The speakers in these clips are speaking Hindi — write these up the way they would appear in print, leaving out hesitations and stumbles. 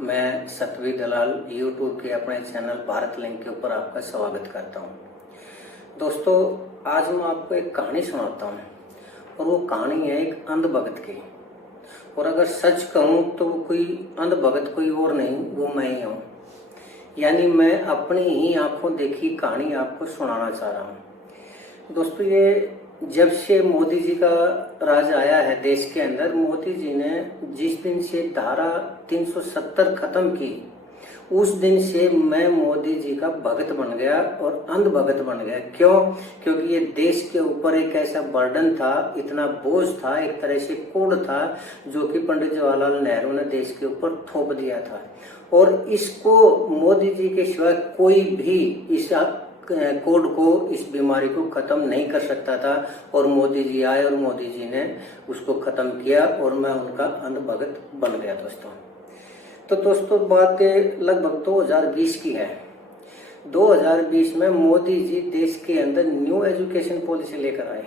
मैं सतवीर दलाल यूट्यूब के अपने चैनल भारत लिंक के ऊपर आपका स्वागत करता हूं। दोस्तों, आज मैं आपको एक कहानी सुनाता हूं और वो कहानी है एक अंधभगत की। और अगर सच कहूं तो कोई अंधभगत कोई और नहीं, वो मैं ही हूं। यानी मैं अपनी ही आंखों देखी कहानी आपको सुनाना चाह रहा हूं। दोस्तों, ये जब से मोदी जी का राज आया है देश के अंदर, मोदी जी ने जिस दिन से धारा 370 खत्म की, उस दिन से मैं मोदी जी का भगत बन गया और अंध भगत बन गया। क्यों? क्योंकि ये देश के ऊपर एक ऐसा बर्डन था, इतना बोझ था, एक तरह से कोड था जो कि पंडित जवाहरलाल नेहरू ने देश के ऊपर थोप दिया था। और इसको मोदी जी के सिवा कोई भी इस कोड को, इस बीमारी को खत्म नहीं कर सकता था। और मोदी जी आए और मोदी जी ने उसको खत्म किया और मैं उनका अंध भगत बन गया। दोस्तों, बात लगभग 2020 की है। 2020 में मोदी जी देश के अंदर न्यू एजुकेशन पॉलिसी लेकर आए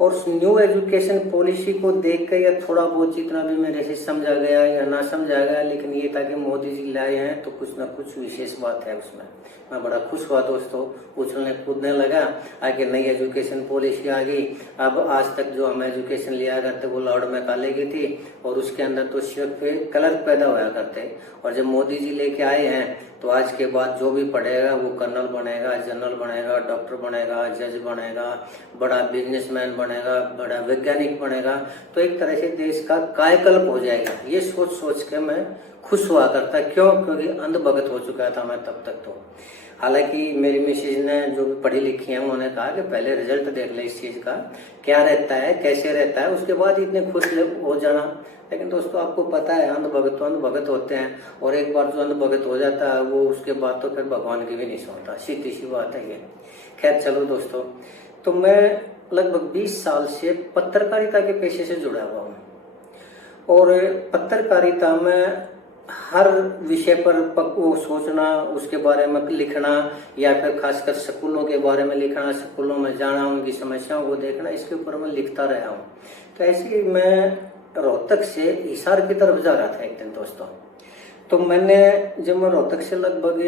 और उस न्यू एजुकेशन पॉलिसी को देख कर या थोड़ा बहुत जितना भी मेरे से समझा गया या ना समझा गया, लेकिन ये था कि मोदी जी लाए हैं तो कुछ ना कुछ विशेष बात है उसमें। मैं बड़ा खुश हुआ दोस्तों, उछलने कूदने लगा। आगे नई एजुकेशन पॉलिसी आ गई। अब आज तक जो हम एजुकेशन लिया करते वो लॉर्ड मैकाले की थी और उसके अंदर तो सिर्फ कलर पैदा होया करते। और जब मोदी जी लेके आए हैं तो आज के बाद जो भी पढ़ेगा वो कर्नल बनेगा, जनरल बनेगा, डॉक्टर बनेगा, जज बनेगा, बड़ा बिजनेसमैन बनेगा, बड़ा वैज्ञानिक बनेगा। तो एक तरह से देश का कायाकल्प हो जाएगा। ये सोच सोच के मैं खुश हुआ करता। क्यों? क्योंकि अंध भगत हो चुका था मैं तब तक। तो हालांकि मेरी मिसेज ने, जो भी पढ़ी लिखी है, उन्होंने कहा कि पहले रिजल्ट देख ले इस चीज का, क्या रहता है, कैसे रहता है, उसके बाद इतने खुश हो जाना। लेकिन दोस्तों, आपको पता है अंध भगत तो अंध भगत होते हैं और एक बार जो अंध भगत हो जाता है वो उसके बाद तो फिर भगवान की भी नहीं सुनता। सीधी सी बात है ये। खैर चलो दोस्तों, तो मैं लगभग 20 साल से पत्रकारिता के पेशे से जुड़ा हुआ हूँ और पत्रकारिता में हर विषय पर वो सोचना, उसके बारे में लिखना या फिर खासकर स्कूलों के बारे में लिखना, स्कूलों में जाना, उनकी समस्याओं को देखना, इसके ऊपर मैं लिखता रहा हूँ। तो ऐसे ही मैं रोहतक से हिसार की तरफ जा रहा था एक दिन दोस्तों। तो जब मैं रोहतक से लगभग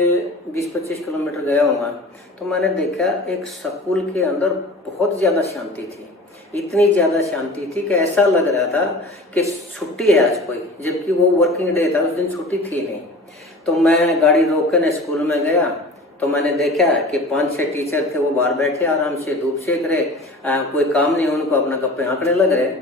20-25 किलोमीटर गया हूँ तो मैंने देखा एक स्कूल के अंदर बहुत ज्यादा शांति थी। इतनी ज्यादा शांति थी कि ऐसा लग रहा था कि छुट्टी है आज कोई, जबकि वो वर्किंग डे था, उस दिन छुट्टी थी नहीं। तो मैं गाड़ी रोककर स्कूल में गया तो मैंने देखा कि 5-6 टीचर थे, वो बाहर बैठे आराम से धूप सेक रहे, कोई काम नहीं उनको, अपना गप्पे हाँकने लग रहे।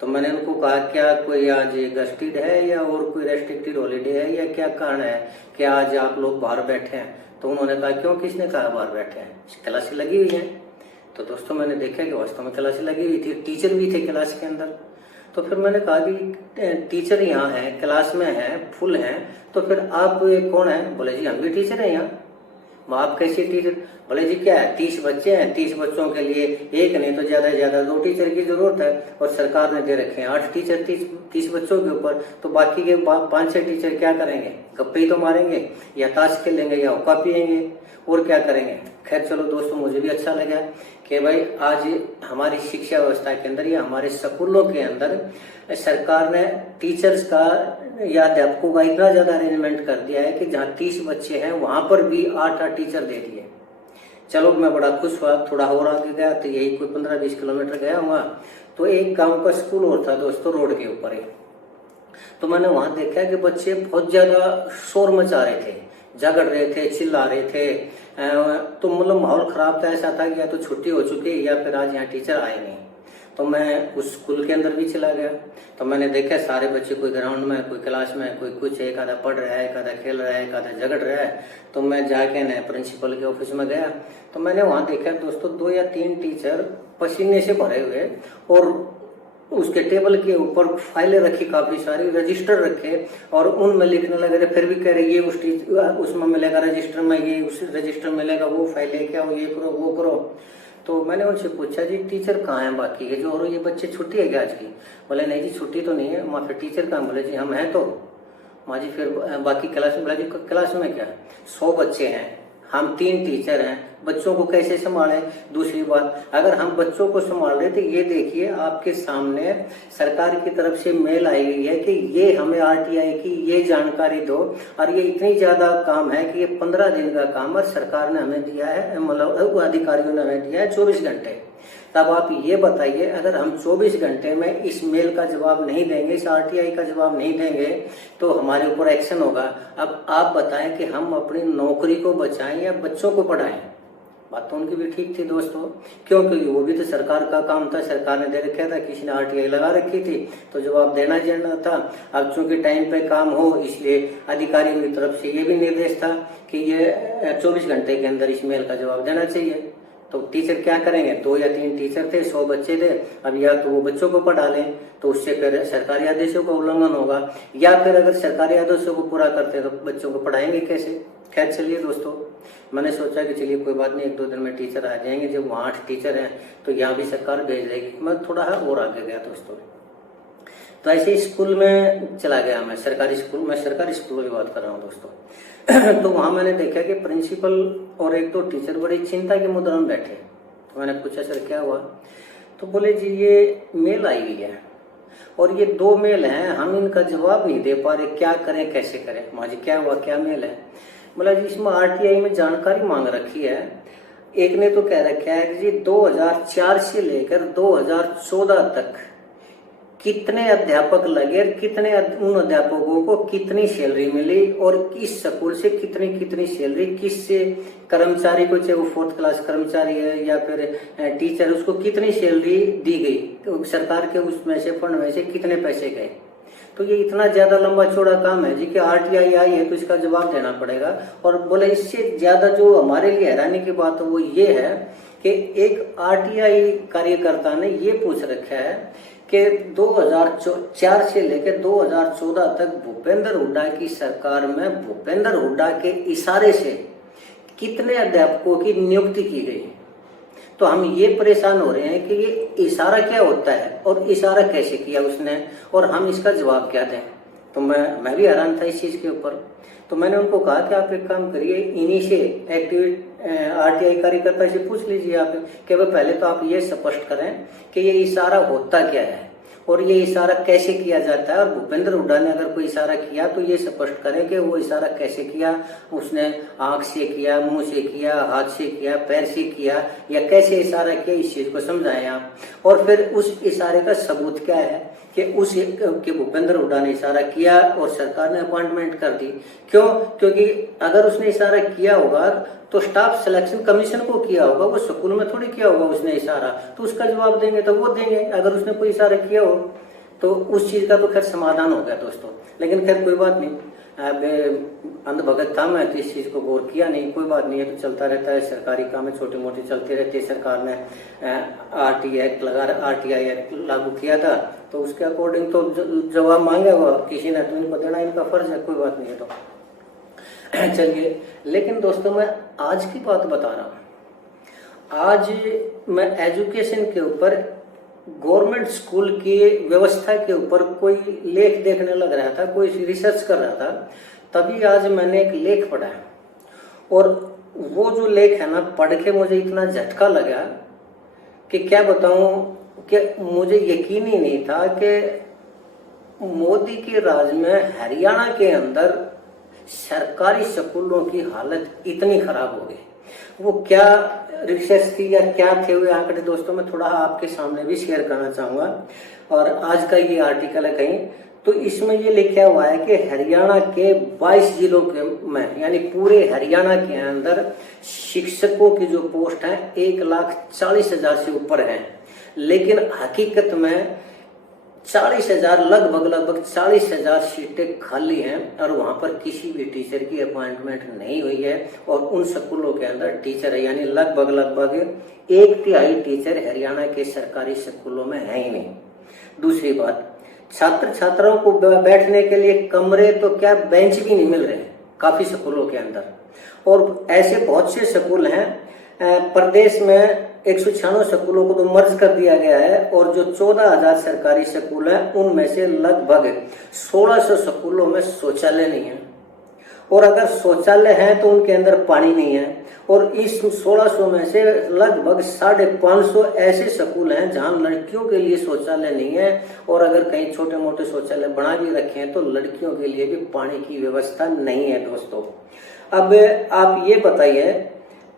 तो मैंने उनको कहा, क्या कोई आज गस्टेड है या और कोई रेस्ट्रिक्टेड हॉलीडे है या क्या कारण है कि आज आप लोग बाहर बैठे हैं? तो उन्होंने कहा, क्यों, किसने कहा बाहर बैठे हैं, क्लास लगी हुई है। तो दोस्तों, मैंने देखा कि वास्तव में क्लास लगी हुई थी, टीचर भी थे क्लास के अंदर। तो फिर मैंने कहा कि टीचर यहाँ है, क्लास में है, फुल है, तो फिर आप कौन है? बोले जी हम भी टीचर हैं यहाँ। आप कैसे टीचर? बोले जी क्या है, 30 बच्चे हैं, 30 बच्चों के लिए एक नहीं तो ज्यादा से ज्यादा 2 टीचर की जरूरत है और सरकार ने दे रखे हैं 8 टीचर 30 बच्चों के ऊपर। तो बाकी के 5-6 टीचर क्या करेंगे? गप्पे ही तो मारेंगे या ताश खेलेंगे या हुक्का पियेंगे और क्या करेंगे। खैर चलो दोस्तों, मुझे भी अच्छा लगा कि भाई आज हमारी शिक्षा व्यवस्था के अंदर या हमारे स्कूलों के अंदर सरकार ने टीचर्स का या अध्यापकों का इतना ज्यादा अरेंजमेंट कर दिया है कि जहाँ 30 बच्चे हैं वहां पर भी 8 टीचर दे दिए। चलो मैं बड़ा खुश हुआ। थोड़ा और आगे गया तो यही कोई 15-20 किलोमीटर गया हुआ तो एक गांव का स्कूल और था दोस्तों, रोड के ऊपर ही। तो मैंने वहां देखा कि बच्चे बहुत ज्यादा शोर मचा रहे थे, झगड़ रहे थे, चिल्ला रहे थे। तो मतलब माहौल खराब था। ऐसा था कि या तो छुट्टी हो चुकी है या फिर आज यहाँ टीचर आए नहीं। तो मैं उस स्कूल के अंदर भी चला गया तो मैंने देखा सारे बच्चे, कोई ग्राउंड में, कोई क्लास में, कोई कुछ, एक आधा पढ़ रहा है, एक आधा खेल रहा है, एक आधा झगड़ रहा है। तो मैं जाके न प्रिंसिपल के ऑफिस में गया तो मैंने वहां देखा दोस्तों 2 या 3 टीचर पसीने से भरे हुए और उसके टेबल के ऊपर फाइलें रखी, काफी सारी रजिस्टर रखे और उनमें लिखने लगे। फिर भी कह रहे ये उसमें मिलेगा रजिस्टर में, ये उस रजिस्टर मिलेगा, वो फाइलें क्या हो, ये करो वो करो। तो मैंने उनसे पूछा, जी टीचर कहाँ हैं बाकी के जो, और ये बच्चे छुट्टी है क्या आज की? बोले नहीं जी छुट्टी तो नहीं है। माँ फिर टीचर कहाँ? बोले जी हम हैं। तो माँ जी फिर बाकी क्लास में? बोला जी क्लास में क्या 100 बच्चे हैं, हम 3 टीचर हैं, बच्चों को कैसे संभालें। दूसरी बात, अगर हम बच्चों को संभाल रहे तो ये देखिए आपके सामने सरकार की तरफ से मेल आई हुई है कि ये हमें आरटीआई की ये जानकारी दो, और ये इतनी ज्यादा काम है कि ये 15 दिन का काम और सरकार ने हमें दिया है, मतलब अधिकारियों ने हमें दिया है 24 घंटे। तब आप ये बताइए, अगर हम 24 घंटे में इस मेल का जवाब नहीं देंगे, इस आरटीआई का जवाब नहीं देंगे तो हमारे ऊपर एक्शन होगा। अब आप बताएं कि हम अपनी नौकरी को बचाएं या बच्चों को पढ़ाएं। बात तो उनकी भी ठीक थी दोस्तों, क्योंकि वो भी तो सरकार का काम था, सरकार ने दे रखा था, किसी ने आरटीआई लगा रखी थी तो जवाब देना देना था। अब चूंकि टाइम पे काम हो, इसलिए अधिकारियों की तरफ से ये भी निर्देश था कि ये 24 घंटे के अंदर इस मेल का जवाब देना चाहिए। तो टीचर क्या करेंगे, 2 या 3 टीचर थे, 100 बच्चे थे। अब या तो वो बच्चों को पढ़ा लें तो उससे फिर सरकारी आदेशों का उल्लंघन होगा, या फिर अगर सरकारी आदेशों को पूरा करते हैं तो बच्चों को पढ़ाएंगे कैसे। खैर चलिए दोस्तों, मैंने सोचा कि चलिए कोई बात नहीं, 1-2 दिन में टीचर आ जाएंगे। जब वहाँ 8 टीचर हैं तो यहाँ भी सरकार भेज देगी। मैं थोड़ा और आगे गया दोस्तों, तो ऐसे स्कूल में चला गया मैं, सरकारी स्कूल की बात कर रहा हूँ दोस्तों। तो वहां मैंने देखा कि प्रिंसिपल और 1-2 टीचर बड़ी चिंता की मुद्रा में बैठे। तो मैंने पूछा सर क्या हुआ, तो बोले जी ये मेल आई हुई है और ये 2 मेल हैं, हम इनका जवाब नहीं दे पा रहे, क्या करें कैसे करें। माँ जी क्या हुआ, क्या मेल है। बोला जी इसमें आरटीआई में जानकारी मांग रखी है। एक ने तो कह रखा है कि जी 2004 से लेकर 2014 तक कितने अध्यापक लगे, कितने उन अध्यापकों को कितनी सैलरी मिली, और किस स्कूल से कितनी कितनी सैलरी, किस से कर्मचारी को, चाहे वो 4th क्लास कर्मचारी है या फिर टीचर, उसको कितनी सैलरी दी गई, सरकार के उसमें से फंड में से कितने पैसे गए। तो ये इतना ज्यादा लंबा चौड़ा काम है जी कि आरटीआई आई है तो इसका जवाब देना पड़ेगा। और बोले इससे ज्यादा जो हमारे लिए हैरानी की बात है वो ये है कि एक आरटीआई कार्यकर्ता ने ये पूछ रखा है कि 2004 से लेकर 2014 तक भूपेंद्र हुड्डा की सरकार में भूपेंद्र हुड्डा के इशारे से कितने अध्यापकों की नियुक्ति की गई। तो हम ये परेशान हो रहे हैं कि ये इशारा क्या होता है और इशारा कैसे किया उसने, और हम इसका जवाब क्या दें। तो मैं भी हैरान था इस चीज के ऊपर। तो मैंने उनको कहा कि आप एक काम करिए, इन्हीं से एक्टिव आरटीआई कार्यकर्ता से पूछ लीजिए आप कि भाई पहले तो आप ये स्पष्ट करें कि ये इशारा होता क्या है और ये इशारा कैसे किया जाता है। और भूपेंद्र हुड्डा ने अगर कोई इशारा किया तो ये स्पष्ट करें कि वो इशारा कैसे किया, उसने आंख से किया, मुंह से किया, हाथ से किया, पैर से किया, या कैसे इशारा किया, इस चीज को समझाएं आप। और फिर उस इशारे का सबूत क्या है कि भूपेंद्र हुड्डा ने इशारा किया और सरकार ने अपॉइंटमेंट कर दी। क्यों? क्योंकि अगर उसने इशारा किया होगा तो स्टाफ सिलेक्शन कमीशन को किया होगा, वो स्कूल में थोड़ी किया होगा उसने इशारा। तो उसका जवाब देंगे तो वो देंगे, अगर उसने कोई इशारा किया हो तो उस चीज का तो खैर समाधान हो गया दोस्तों। लेकिन खैर कोई बात नहीं, अंधभगत था मैं तो इस चीज को गौर किया नहीं। कोई बात नहीं है, तो चलता रहता है, सरकारी काम है, छोटी मोटी चलती रहती है। सरकार ने आरटीआई एक्ट लागू किया था तो उसके अकॉर्डिंग तो जवाब मांगा हुआ किसी ने, तो इनको देना इनका फर्ज है, कोई बात नहीं है। तो चलिए, लेकिन दोस्तों मैं आज की बात बता रहा हूं। आज मैं एजुकेशन के ऊपर, गवर्नमेंट स्कूल की व्यवस्था के ऊपर कोई लेख देखने लग रहा था, कोई रिसर्च कर रहा था, तभी आज मैंने एक लेख पढ़ा और वो जो लेख है ना, पढ़ के मुझे इतना झटका लगा कि क्या बताऊं, कि मुझे यकीन ही नहीं था कि मोदी के राज में हरियाणा के अंदर सरकारी स्कूलों की हालत इतनी खराब हो गई। वो क्या रिसर्च थी या क्या थे वो आंकड़े दोस्तों मैं थोड़ा आपके सामने भी शेयर करना चाहूंगा। और आज का ये आर्टिकल है कहीं, तो इसमें ये लिखा हुआ है कि हरियाणा के 22 जिलों के में, यानी पूरे हरियाणा के अंदर शिक्षकों की जो पोस्ट है 1,40,000 से ऊपर है, लेकिन हकीकत में 40,000 लगभग 40,000 सीटें खाली हैं और वहां पर किसी भी टीचर की अपॉइंटमेंट नहीं हुई है। और उन स्कूलों के अंदर टीचर है, यानी लगभग 1/3 टीचर हरियाणा के सरकारी स्कूलों में है ही नहीं। दूसरी बात, छात्र छात्राओं को बैठने के लिए कमरे तो क्या बेंच भी नहीं मिल रहे काफी स्कूलों के अंदर। और ऐसे बहुत से स्कूल हैं प्रदेश में, 196 स्कूलों को तो मर्ज कर दिया गया है, और जो 14,000 सरकारी स्कूल हैं उनमें से लगभग 1,600 स्कूलों में शौचालय नहीं है। और अगर शौचालय है तो उनके अंदर पानी नहीं है। और इस 1600 में से लगभग 550 ऐसे स्कूल हैं जहां लड़कियों के लिए शौचालय नहीं है, और अगर कहीं छोटे मोटे शौचालय बना भी रखे हैं तो लड़कियों के लिए भी पानी की व्यवस्था नहीं है दोस्तों। अब आप ये बताइए,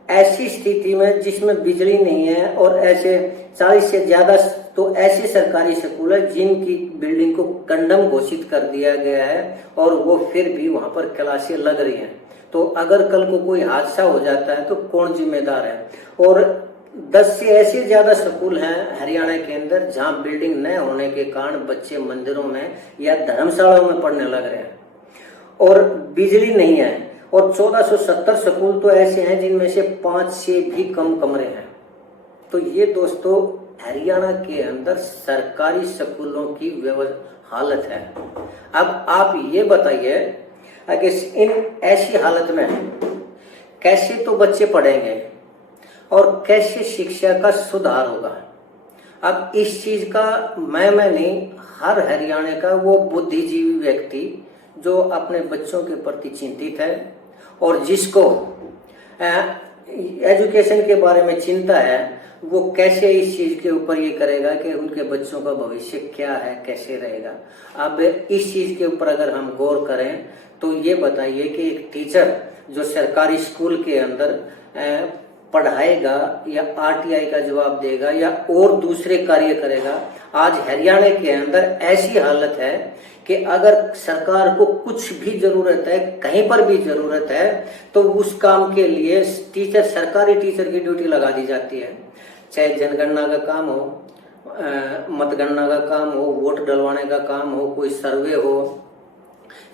ऐसी स्थिति में जिसमें बिजली नहीं है और ऐसे 40 से ज्यादा तो ऐसे सरकारी स्कूल है जिनकी बिल्डिंग को कंडम घोषित कर दिया गया है और वो फिर भी वहां पर क्लासें लग रही हैं, तो अगर कल को कोई हादसा हो जाता है तो कौन जिम्मेदार है। और 10 से ऐसे ज्यादा स्कूल हैं हरियाणा के अंदर जहां बिल्डिंग न होने के कारण बच्चे मंदिरों में या धर्मशालाओं में पढ़ने लग रहे हैं और बिजली नहीं है। और 1470 स्कूल तो ऐसे हैं जिनमें से 5 से भी कम कमरे हैं। तो ये दोस्तों हरियाणा के अंदर सरकारी स्कूलों की हालत है। अब आप ये बताइए कि इन ऐसी हालत में कैसे तो बच्चे पढ़ेंगे और कैसे शिक्षा का सुधार होगा। अब इस चीज का मैं नहीं, हर हरियाणा का वो बुद्धिजीवी व्यक्ति जो अपने बच्चों के प्रति चिंतित है और जिसको एजुकेशन के बारे में चिंता है, वो कैसे इस चीज के ऊपर ये करेगा कि उनके बच्चों का भविष्य क्या है, कैसे रहेगा। अब इस चीज के ऊपर अगर हम गौर करें तो ये बताइए कि एक टीचर जो सरकारी स्कूल के अंदर पढ़ाएगा या आरटीआई का जवाब देगा या और दूसरे कार्य करेगा, आज हरियाणा के अंदर ऐसी हालत है कि अगर सरकार को कुछ भी जरूरत है, कहीं पर भी जरूरत है, तो उस काम के लिए टीचर, सरकारी टीचर की ड्यूटी लगा दी जाती है। चाहे जनगणना का काम हो, मतगणना का काम हो, वोट डलवाने का काम हो, कोई सर्वे हो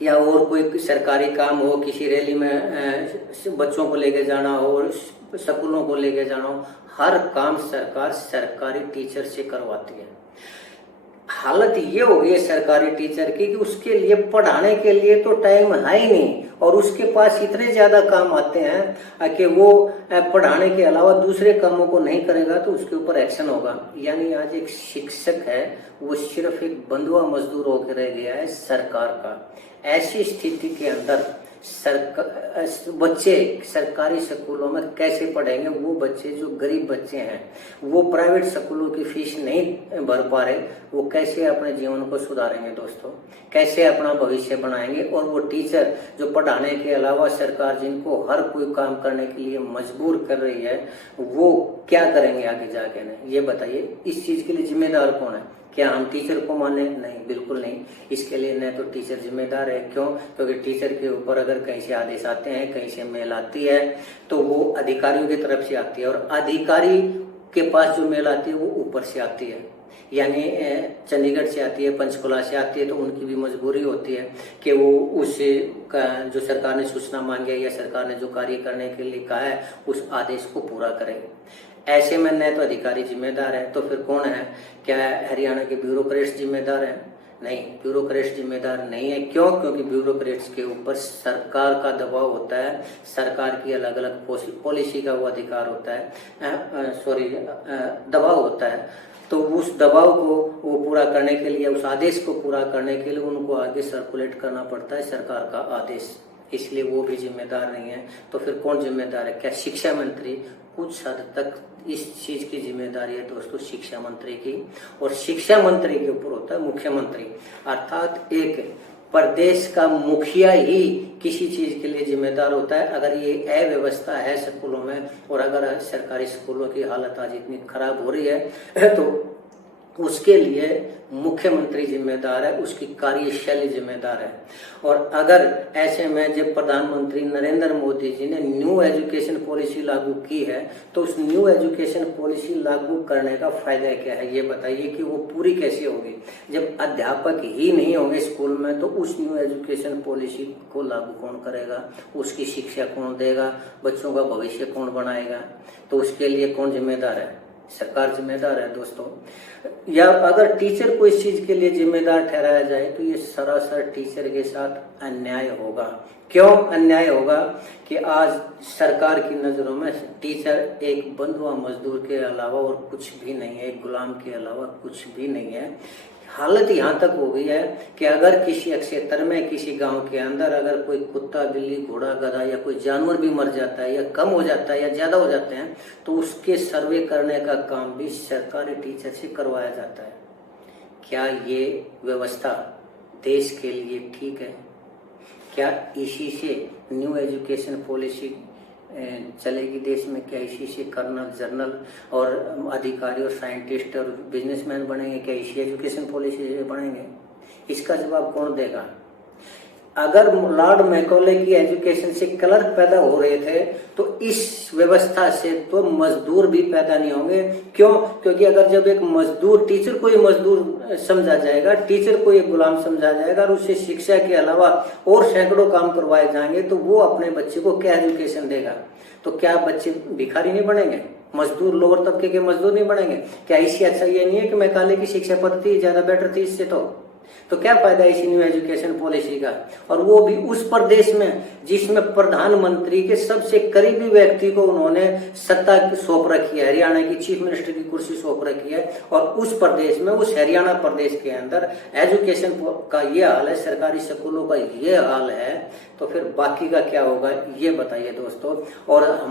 या और कोई सरकारी काम हो, किसी रैली में बच्चों को लेके जाना हो, स्कूलों को लेके जाना हो, हर काम सरकार सरकारी टीचर से करवाती है। हालत ये हो गई है सरकारी टीचर की कि उसके लिए पढ़ाने के लिए तो टाइम है ही नहीं और उसके पास इतने ज्यादा काम आते हैं कि वो पढ़ाने के अलावा दूसरे कामों को नहीं करेगा तो उसके ऊपर एक्शन होगा। यानी आज एक शिक्षक है वो सिर्फ एक बंधुआ मजदूर होकर रह गया है सरकार का। ऐसी स्थिति के अंदर बच्चे सरकारी स्कूलों में कैसे पढ़ेंगे? वो बच्चे जो गरीब बच्चे हैं, वो प्राइवेट स्कूलों की फीस नहीं भर पा रहे, वो कैसे अपने जीवन को सुधारेंगे दोस्तों? कैसे अपना भविष्य बनाएंगे? और वो टीचर जो पढ़ाने के अलावा सरकार जिनको हर कोई काम करने के लिए मजबूर कर रही है, वो क्या करेंगे आगे जाके? नहीं, ये बताइए, इस चीज के लिए जिम्मेदार कौन है? क्या हम टीचर को माने? नहीं, बिल्कुल नहीं। इसके लिए न तो टीचर जिम्मेदार है। क्यों? क्योंकि टीचर के ऊपर अगर कहीं से आदेश आते हैं, कहीं से मेल आती है, तो वो अधिकारियों की तरफ से आती है और अधिकारी के पास जो मेल आती है वो ऊपर से आती है, यानी चंडीगढ़ से आती है, पंचकुला से आती है। तो उनकी भी मजबूरी होती है कि वो उस जो सरकार ने सूचना मांगी है या सरकार ने जो कार्य करने के लिए कहा है उस आदेश को पूरा करें। ऐसे में न तो अधिकारी जिम्मेदार है, तो फिर कौन है? क्या हरियाणा के ब्यूरोक्रेट्स जिम्मेदार है? नहीं, ब्यूरोक्रेट्स जिम्मेदार नहीं है। क्यों? क्योंकि ब्यूरोक्रेट्स के ऊपर सरकार का दबाव होता है, सरकार की अलग अलग पॉलिसी का वो अधिकार होता है, दबाव होता है। तो उस दबाव को वो पूरा करने के लिए, उस आदेश को पूरा करने के लिए उनको आगे सर्कुलेट करना पड़ता है सरकार का आदेश, इसलिए वो भी जिम्मेदार नहीं है। तो फिर कौन जिम्मेदार है? क्या शिक्षा मंत्री? कुछ हद तक इस चीज की जिम्मेदारी है दोस्तों शिक्षा मंत्री की, और शिक्षा मंत्री के ऊपर होता है मुख्यमंत्री, अर्थात एक प्रदेश का मुखिया ही किसी चीज के लिए जिम्मेदार होता है। अगर ये अव्यवस्था है स्कूलों में और अगर सरकारी स्कूलों की हालत आज इतनी खराब हो रही है तो उसके लिए मुख्यमंत्री जिम्मेदार है, उसकी कार्यशैली जिम्मेदार है। और अगर ऐसे में जब प्रधानमंत्री नरेंद्र मोदी जी ने न्यू एजुकेशन पॉलिसी लागू की है, तो उस न्यू एजुकेशन पॉलिसी लागू करने का फायदा क्या है? ये बताइए कि वो पूरी कैसे होगी? जब अध्यापक ही नहीं होंगे स्कूल में तो उस न्यू एजुकेशन पॉलिसी को लागू कौन करेगा? उसकी शिक्षा कौन देगा? बच्चों का भविष्य कौन बनाएगा? तो उसके लिए कौन जिम्मेदार है? सरकार जिम्मेदार है दोस्तों। या अगर टीचर को इस चीज के लिए जिम्मेदार ठहराया जाए तो ये सरासर टीचर के साथ अन्याय होगा। क्यों अन्याय होगा? कि आज सरकार की नजरों में टीचर एक बंधुआ मजदूर के अलावा और कुछ भी नहीं है, एक गुलाम के अलावा कुछ भी नहीं है। हालत यहाँ तक हो गई है कि अगर किसी क्षेत्र में, किसी गांव के अंदर अगर कोई कुत्ता, बिल्ली, घोड़ा, गधा या कोई जानवर भी मर जाता है या कम हो जाता है या ज्यादा हो जाते हैं तो उसके सर्वे करने का काम भी सरकारी टीचर से करवाया जाता है। क्या ये व्यवस्था देश के लिए ठीक है? क्या इसी से न्यू एजुकेशन पॉलिसी चलेगी देश में? क्या इसी से कर्नल, जनरल और अधिकारी और साइंटिस्ट और बिजनेसमैन बनेंगे? क्या इसी एजुकेशन पॉलिसी से बनेंगे? इसका जवाब कौन देगा? अगर लॉर्ड मैकॉले की एजुकेशन से क्लर्क पैदा हो रहे थे तो इस व्यवस्था से तो मजदूर भी पैदा नहीं होंगे। क्यों? क्योंकि अगर जब एक मजदूर, टीचर को ही मजदूर समझा जाएगा, टीचर को एक गुलाम समझा जाएगा और उससे शिक्षा के अलावा और सैकड़ों काम करवाए जाएंगे तो वो अपने बच्चे को क्या एजुकेशन देगा? तो क्या बच्चे भिखारी नहीं बनेंगे? मजदूर, लोअर तबके के मजदूर नहीं बनेंगे? क्या इससे अच्छा ये नहीं है कि मैकाले की शिक्षा पद्धति ज्यादा बेटर थी इससे? तो क्या फायदा इसी न्यू एजुकेशन पॉलिसी का? और वो भी उस प्रदेश में जिसमें प्रधानमंत्री के सबसे करीबी व्यक्ति को उन्होंने सत्ता सौंप रखी है, हरियाणा की चीफ मिनिस्टर की कुर्सी सौंप रखी है, और उस प्रदेश में, उस हरियाणा प्रदेश के अंदर एजुकेशन का ये हाल है, सरकारी स्कूलों का ये हाल है, तो फिर बाकी का क्या होगा ये बताइए दोस्तों। और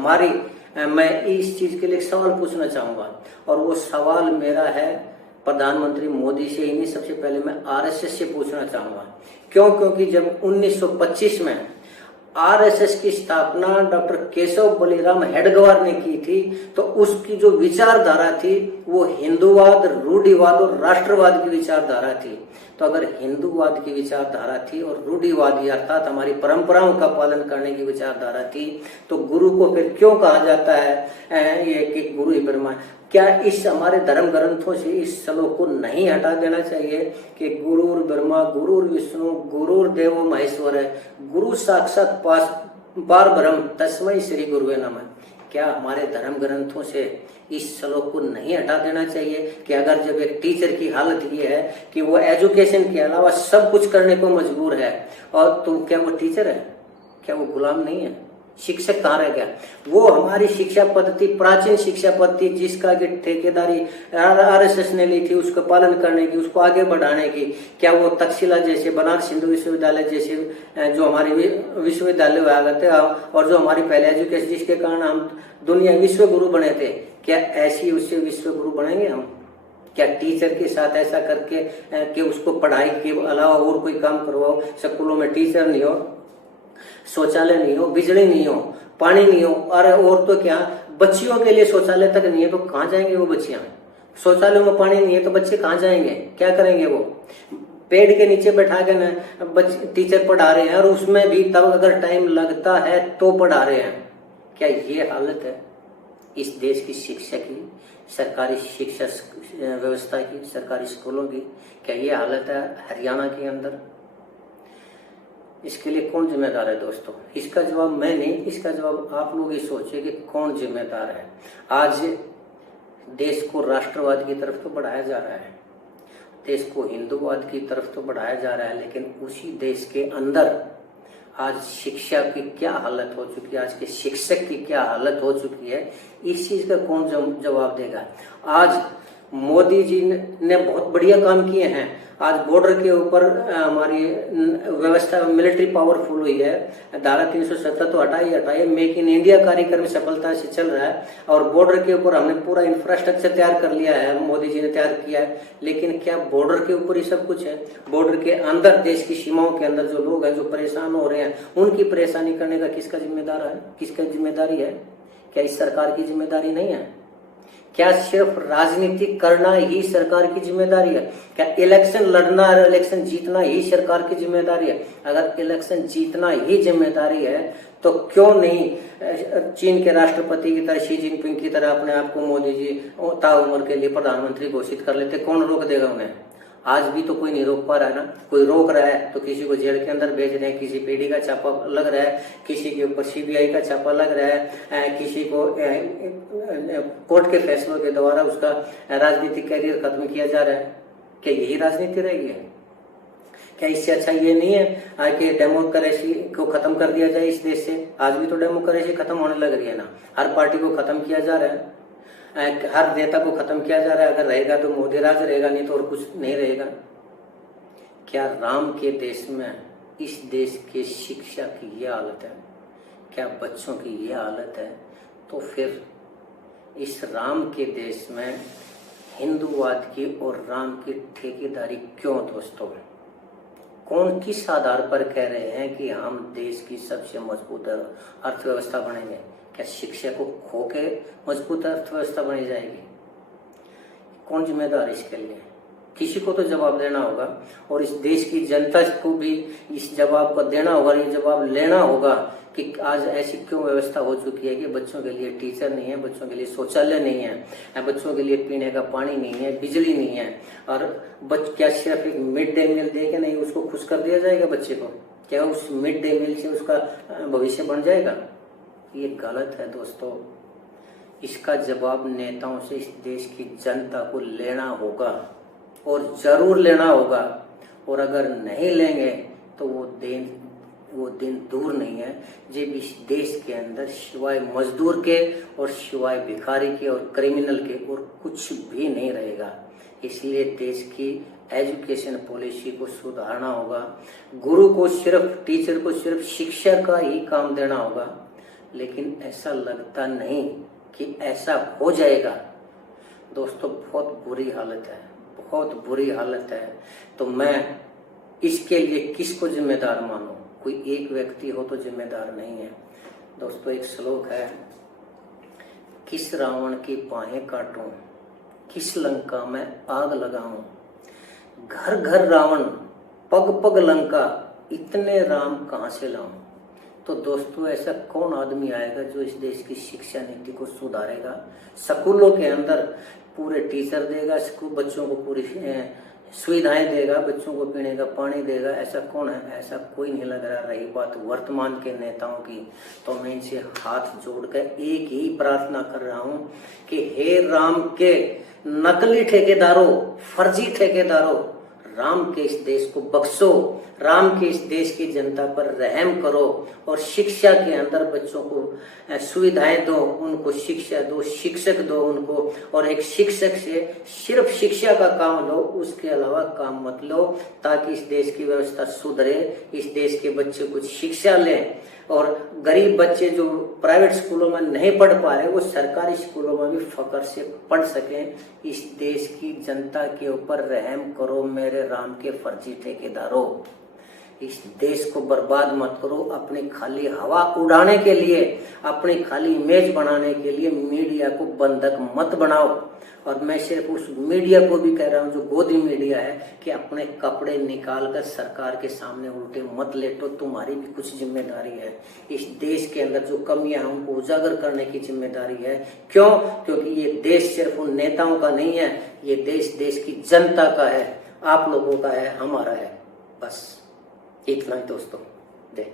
मैं इस चीज के लिए एक सवाल पूछना चाहूंगा, और वो सवाल मेरा है प्रधानमंत्री मोदी से ही नहीं, सबसे पहले मैं आरएसएस से पूछना चाहूंगा। क्यों? क्योंकि जब 1925 में आरएसएस की स्थापना डॉक्टर केशव बलिराम हेडगेवार ने की थी तो उसकी जो विचारधारा थी वो हिंदूवाद, रूढ़िवाद और राष्ट्रवाद की विचारधारा थी। तो अगर हिंदूवाद की विचारधारा थी और रूढ़िवादी अर्थात हमारी परंपराओं का पालन करने की विचारधारा थी तो गुरु को फिर क्यों कहा जाता है ये कि गुरु ही ब्रह्मा? क्या इस हमारे धर्म ग्रंथों से इस श्लोक को नहीं हटा देना चाहिए कि गुरुर ब्रह्मा, गुरुर विष्णु, गुरुर देवो महेश्वर है, गुरु साक्षात पार ब्रह्म, तस्मै श्री गुरुवे नमः? क्या हमारे धर्म ग्रंथों से इस श्लोक को नहीं हटा देना चाहिए कि अगर जब एक टीचर की हालत ये है कि वो एजुकेशन के अलावा सब कुछ करने को मजबूर है, और तो क्या वो टीचर है? क्या वो गुलाम नहीं है? शिक्षक कहाँ रह गया? वो हमारी शिक्षा पद्धति, प्राचीन शिक्षा पद्धति जिसका की ठेकेदारी आरएसएस ने ली थी उसको पालन करने की, उसको आगे बढ़ाने की, क्या वो तक्षशिला जैसे, बनारस हिंदू विश्वविद्यालय जैसे जो हमारे विश्वविद्यालय हुआ करते और जो हमारी पहले एजुकेशन जिसके कारण हम दुनिया विश्व गुरु बने थे, क्या ऐसी उससे विश्व गुरु बनेंगे हम? क्या टीचर के साथ ऐसा करके कि उसको पढ़ाई के अलावा और कोई काम करवाओ? स्कूलों में टीचर नहीं हो, शौचालय नहीं हो, बिजली नहीं हो, पानी नहीं हो, और तो क्या बच्चियों के लिए शौचालय तक नहीं है तो कहाँ जाएंगे वो बच्चियां? शौचालयों में पानी नहीं है तो बच्चे कहाँ जाएंगे? क्या करेंगे वो? पेड़ के नीचे बैठा के ना बच्चे टीचर पढ़ा रहे हैं और उसमें भी तब अगर टाइम लगता है तो पढ़ा रहे हैं। क्या ये हालत है इस देश की शिक्षा की, सरकारी शिक्षा व्यवस्था की, सरकारी स्कूलों की? क्या ये हालत है हरियाणा के अंदर? इसके लिए कौन जिम्मेदार है दोस्तों? इसका जवाब मैं नहीं, इसका जवाब आप लोग ही सोचिए कि कौन जिम्मेदार है। आज देश को राष्ट्रवाद की तरफ तो बढ़ाया जा रहा है, देश को हिंदूवाद की तरफ तो बढ़ाया जा रहा है, लेकिन उसी देश के अंदर आज शिक्षा की क्या हालत हो चुकी है, आज के शिक्षक की क्या हालत हो चुकी है, इस चीज का कौन जवाब देगा? आज मोदी जी ने बहुत बढ़िया काम किए हैं। आज बॉर्डर के ऊपर हमारी व्यवस्था, मिलिट्री पावरफुल हुई है। धारा 370 तो हटाई, मेक इन इंडिया कार्यक्रम सफलता से चल रहा है और बॉर्डर के ऊपर हमने पूरा इंफ्रास्ट्रक्चर तैयार कर लिया है, मोदी जी ने तैयार किया है। लेकिन क्या बॉर्डर के ऊपर ही सब कुछ है? बॉर्डर के अंदर, देश की सीमाओं के अंदर जो लोग हैं, जो परेशान हो रहे हैं, उनकी परेशानी करने का किसका जिम्मेदारी है? क्या इस सरकार की जिम्मेदारी नहीं है? क्या सिर्फ राजनीति करना ही सरकार की जिम्मेदारी है? क्या इलेक्शन लड़ना और इलेक्शन जीतना ही सरकार की जिम्मेदारी है? अगर इलेक्शन जीतना ही जिम्मेदारी है तो क्यों नहीं चीन के राष्ट्रपति की तरह, शी जिनपिंग की तरह अपने आप को मोदी जी ताउम्र के लिए प्रधानमंत्री घोषित कर लेते? कौन रोक देगा उन्हें? आज भी तो कोई नहीं रोक पा रहा है ना। कोई रोक रहा है तो किसी को जेल के अंदर भेज रहे हैं, किसी पीढ़ी का छापा लग रहा है, किसी के ऊपर सीबीआई का छापा लग रहा है, किसी को कोर्ट के फैसलों के द्वारा उसका राजनीतिक कैरियर खत्म किया जा रहा है। क्या यही राजनीति रहेगी? क्या इससे अच्छा ये नहीं है कि डेमोक्रेसी को खत्म कर दिया जाए इस देश से? आज भी तो डेमोक्रेसी खत्म होने लग रही है ना, हर पार्टी को खत्म किया जा रहा है। हर नेता को खत्म किया जा रहा है। अगर रहेगा तो मोदी राज रहेगा, नहीं तो और कुछ नहीं रहेगा। क्या राम के देश में, इस देश के शिक्षा की ये हालत है, क्या बच्चों की ये हालत है, तो फिर इस राम के देश में हिंदूवाद की और राम की ठेकेदारी क्यों दोस्तों? कौन किस आधार पर कह रहे हैं कि हम देश की सबसे मजबूत अर्थव्यवस्था बनेंगे? क्या शिक्षा को खो के मजबूत अर्थव्यवस्था बनी जाएगी? कौन जिम्मेदार इसके लिए? किसी को तो जवाब देना होगा, और इस देश की जनता को भी इस जवाब को देना होगा, ये जवाब लेना होगा कि आज ऐसी क्यों व्यवस्था हो चुकी है कि बच्चों के लिए टीचर नहीं है, बच्चों के लिए शौचालय नहीं है, बच्चों के लिए पीने का पानी नहीं है, बिजली नहीं है। और क्या सिर्फ एक मिड डे मील दे के नहीं उसको खुश कर दिया जाएगा बच्चे को? क्या उस मिड डे मील से उसका भविष्य बन जाएगा? ये गलत है दोस्तों। इसका जवाब नेताओं से इस देश की जनता को लेना होगा, और जरूर लेना होगा। और अगर नहीं लेंगे तो वो दिन दूर नहीं है जब इस देश के अंदर सिवाय मजदूर के और सिवाय भिखारी के और क्रिमिनल के और कुछ भी नहीं रहेगा। इसलिए देश की एजुकेशन पॉलिसी को सुधारना होगा। गुरु को सिर्फ, टीचर को सिर्फ शिक्षा का ही काम देना होगा, लेकिन ऐसा लगता नहीं कि ऐसा हो जाएगा। दोस्तों बहुत बुरी हालत है, बहुत बुरी हालत है। तो मैं इसके लिए किसको जिम्मेदार मानूं? कोई एक व्यक्ति हो तो जिम्मेदार नहीं है दोस्तों। एक श्लोक है, किस रावण की बाहें काटूं, किस लंका में आग लगाऊं, घर घर रावण, पग पग लंका, इतने राम कहां से लाऊं? तो दोस्तों ऐसा कौन आदमी आएगा जो इस देश की शिक्षा नीति को सुधारेगा? स्कूलों के अंदर पूरे टीचर देगा, स्कूल बच्चों को पूरी सुविधाएं देगा, बच्चों को पीने का पानी देगा, ऐसा कौन है? ऐसा कोई नहीं लग रहा। रही बात वर्तमान के नेताओं की, तो मैं इनसे हाथ जोड़कर एक ही प्रार्थना कर रहा हूं कि हे राम के नकली ठेकेदारों, फर्जी ठेकेदारों, राम के इस देश को बख्शो, राम के इस देश की जनता पर रहम करो, और शिक्षा के अंदर बच्चों को सुविधाएं दो, उनको शिक्षा दो, शिक्षक दो उनको, और एक शिक्षक से सिर्फ शिक्षा का काम लो, उसके अलावा काम मत लो, ताकि इस देश की व्यवस्था सुधरे, इस देश के बच्चे कुछ शिक्षा लें, और गरीब बच्चे जो प्राइवेट स्कूलों में नहीं पढ़ पा रहे वो सरकारी स्कूलों में भी फख्र से पढ़ सकें। इस देश की जनता के ऊपर रहम करो मेरे राम के फर्जी ठेकेदारों। इस देश को बर्बाद मत करो अपनी खाली हवा उड़ाने के लिए, अपनी खाली इमेज बनाने के लिए मीडिया को बंधक मत बनाओ। और मैं सिर्फ उस मीडिया को भी कह रहा हूँ जो गोदी मीडिया है कि अपने कपड़े निकाल कर सरकार के सामने उल्टे मत लेटो, तुम्हारी भी कुछ जिम्मेदारी है। इस देश के अंदर जो कमियां हैं उनको उजागर करने की जिम्मेदारी है। क्यों? क्योंकि ये देश सिर्फ उन नेताओं का नहीं है, ये देश की जनता का है, आप लोगों का है, हमारा है। बस इतना ही दोस्तों। देख